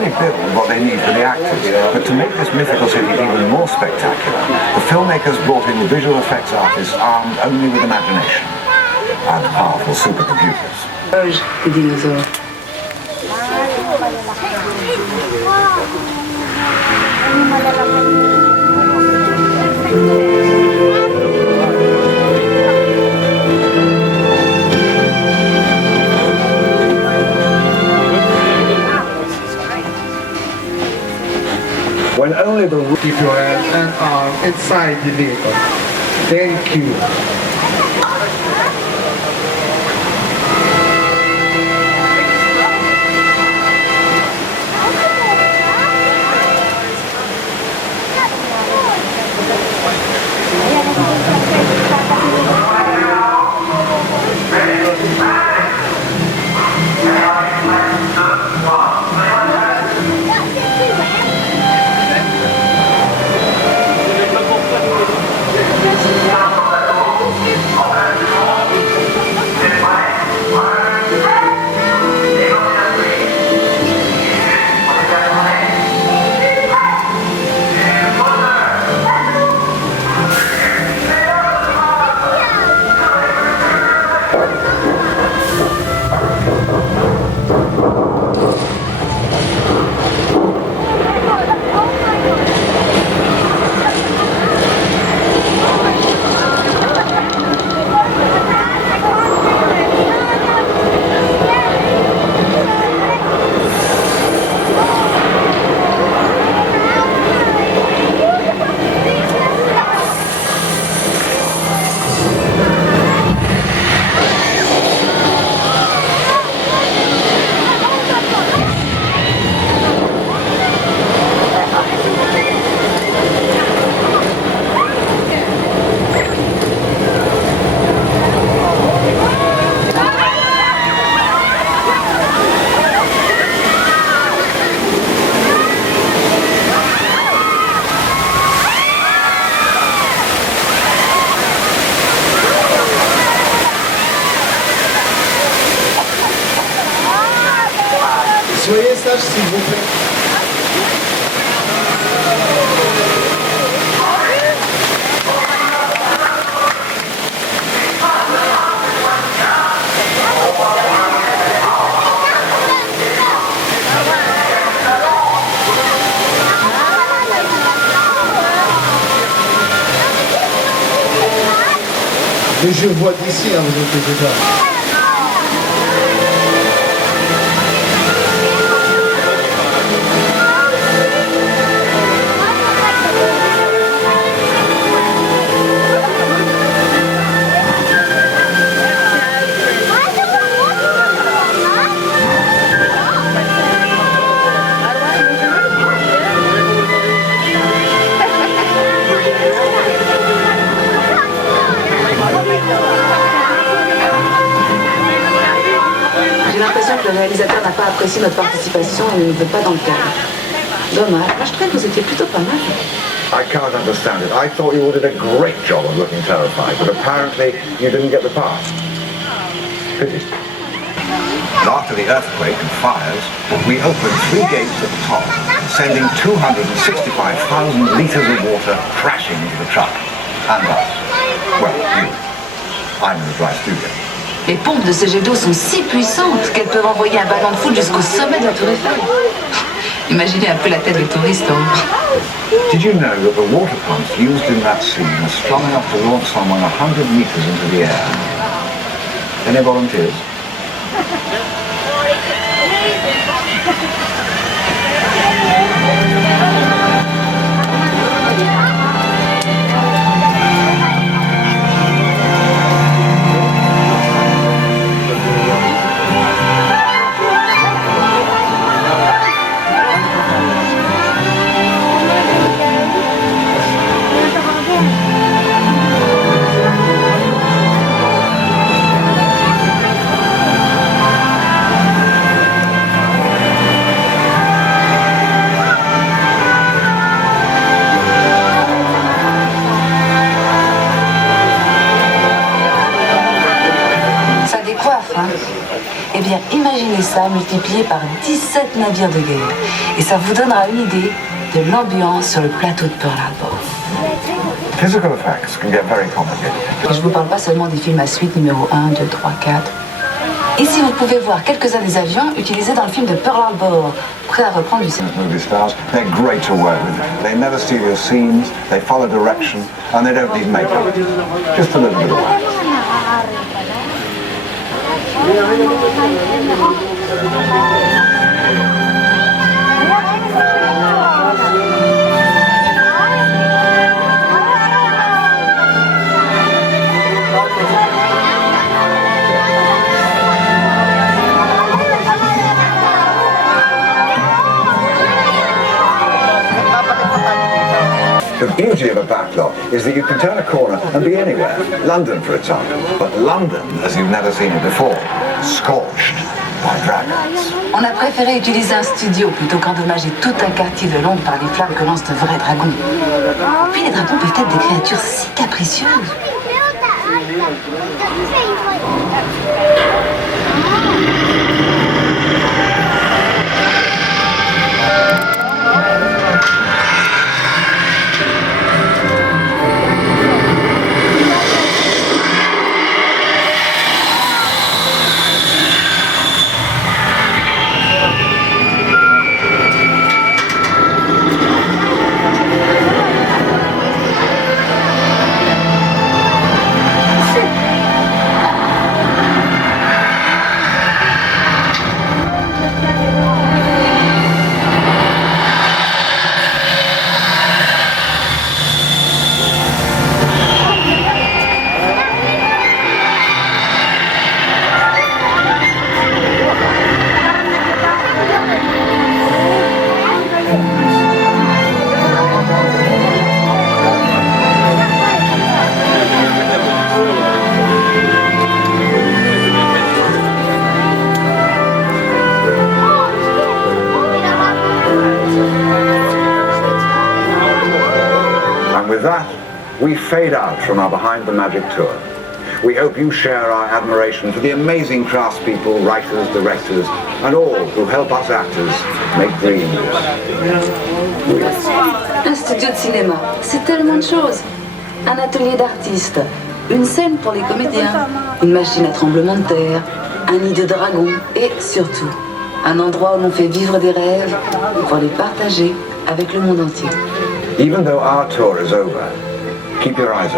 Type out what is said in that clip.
only build what they need for the actors, but to make this mythical city even more spectacular, the filmmakers brought in visual effects artists armed only with imagination and powerful supercomputers. Les dinosaures. When only the keep your hand and arm inside the vehicle. Thank you. Soyez sage s'il vous plaît. Mais je vois d'ici, hein, vous inquiétez pas. J'ai l'impression que le réalisateur n'a pas apprécié notre participation et ne nous veut pas dans le cadre. Dommage. Moi, je trouvais que vous étiez plutôt pas mal. I can't understand it. I thought you all did a great job of looking terrified, but apparently you didn't get the part. Pity. After the earthquake and fires, we opened 3 gates at the top, sending 265,000 litres of water crashing into the truck. And us. Well, you. I'm in the dry studio. Les pompes de ce jet d'eau sont si puissantes qu'elles peuvent envoyer un ballon de foot jusqu'au sommet de la tour Eiffel. Imaginez un peu la tête des touristes. Did you know that the water pumps used in that scene are strong enough to launch someone 100 meters into the air? Any volunteers? Eh bien, imaginez imaginez ça multiplié par 17 navires de guerre. Et ça vous donnera une idée de l'ambiance sur le plateau de Pearl Harbor. Physical effects can get very complicated. Et je ne vous parle pas seulement des films à suite numéro 1, 2, 3, 4. Ici, vous pouvez voir quelques-uns des avions utilisés dans le film de Pearl Harbor, prêt à reprendre du cinéma. Movie stars, they're great to work with. They never steal your scenes, they follow direction, and they don't need makeup. Just a little bit of wax. The beauty of a backlot is that you can turn a corner and be anywhere. London, for example. But London, as you've never seen it before, scorched by dragons. On a préféré utiliser un studio plutôt qu'endommager tout un quartier de Londres par les flammes que lancent de vrais dragons. Puis les dragons peuvent être des créatures si capricieuses. With that, we fade out from our Behind the Magic tour. We hope you share our admiration for the amazing craftspeople, writers, directors, and all who help us actors make dreams real. Un studio de cinéma, c'est tellement de choses. Un atelier d'artistes, une scène pour les comédiens, une machine à tremblement de terre, un nid de dragon et surtout, un endroit où l'on fait vivre des rêves pour les partager avec le monde entier. Even though our tour is over, keep your eyes